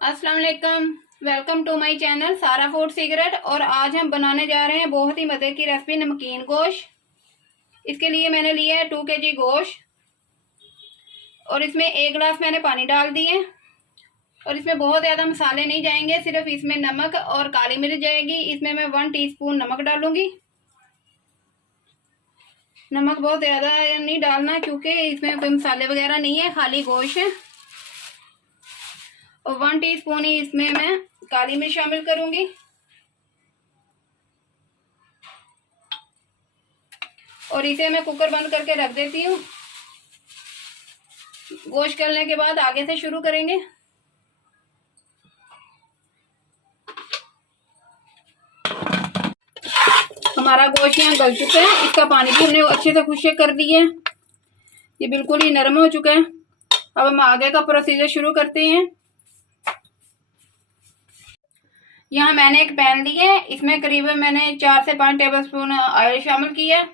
अस्सलाम वालेकुम। Welcome to my channel सारा फूड सीक्रेट। और आज हम बनाने जा रहे हैं बहुत ही मज़े की रेसिपी, नमकीन गोश्त। इसके लिए मैंने लिया है 2 kg गोश्त और इसमें 1 गिलास मैंने पानी डाल दिए। और इसमें बहुत ज़्यादा मसाले नहीं जाएंगे, सिर्फ इसमें नमक और काली मिर्च जाएगी। इसमें मैं 1 टीस्पून नमक डालूंगी। नमक बहुत ज़्यादा नहीं डालना क्योंकि इसमें कोई मसाले वगैरह नहीं है, खाली गोश्त है। और 1 टीस्पून ही इसमें मैं काली मिर्च शामिल करूंगी। और इसे मैं कुकर बंद करके रख देती हूँ। गोश्त गलने के बाद आगे से शुरू करेंगे। हमारा गोश्त यहाँ गल चुका है, इसका पानी भी हमने अच्छे से खुश्क कर दिया है। ये बिल्कुल ही नरम हो चुका है। अब हम आगे का प्रोसीजर शुरू करते हैं। यहाँ मैंने एक पैन लिया है, इसमें करीबन मैंने 4 से 5 टेबलस्पून ऑयल शामिल किया है।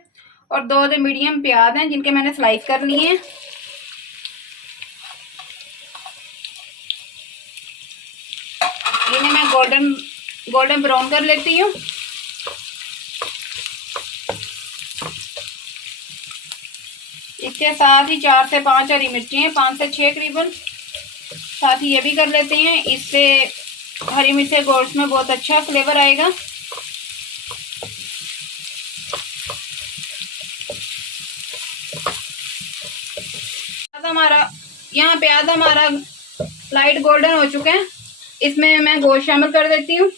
और 2 मीडियम प्याज हैं जिनके मैंने स्लाइस कर लिए हैं। इन्हें मैं गोल्डन ब्राउन कर लेती हूँ। इसके साथ ही 4 से 5 हरी मिर्ची हैं, 5 से 6 करीबन, साथ ही ये भी कर लेते हैं। इससे हरी मिर्च से गोश्त में बहुत अच्छा फ्लेवर आएगा। प्याज हमारा लाइट गोल्डन हो चुके हैं। इसमें मैं गोश्त शामिल कर देती हूँ।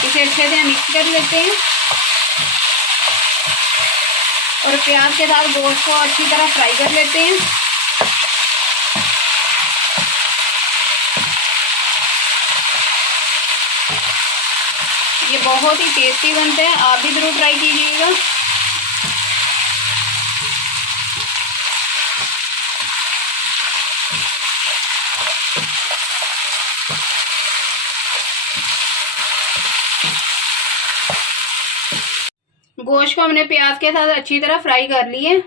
इसे अच्छे से मिक्स कर लेते हैं और प्याज के साथ गोश्त को अच्छी तरह फ्राई कर लेते हैं। ये बहुत ही टेस्टी बनते हैं, आप भी जरूर ट्राई कीजिएगा। गोश्त को हमने प्याज के साथ अच्छी तरह फ्राई कर लिए।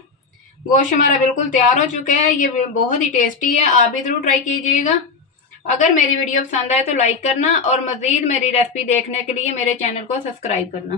गोश्त हमारा बिल्कुल तैयार हो चुका है। ये बहुत ही टेस्टी है, आप भी जरूर ट्राई कीजिएगा। अगर मेरी वीडियो पसंद आए तो लाइक करना और मज़ीद मेरी रेसिपी देखने के लिए मेरे चैनल को सब्सक्राइब करना।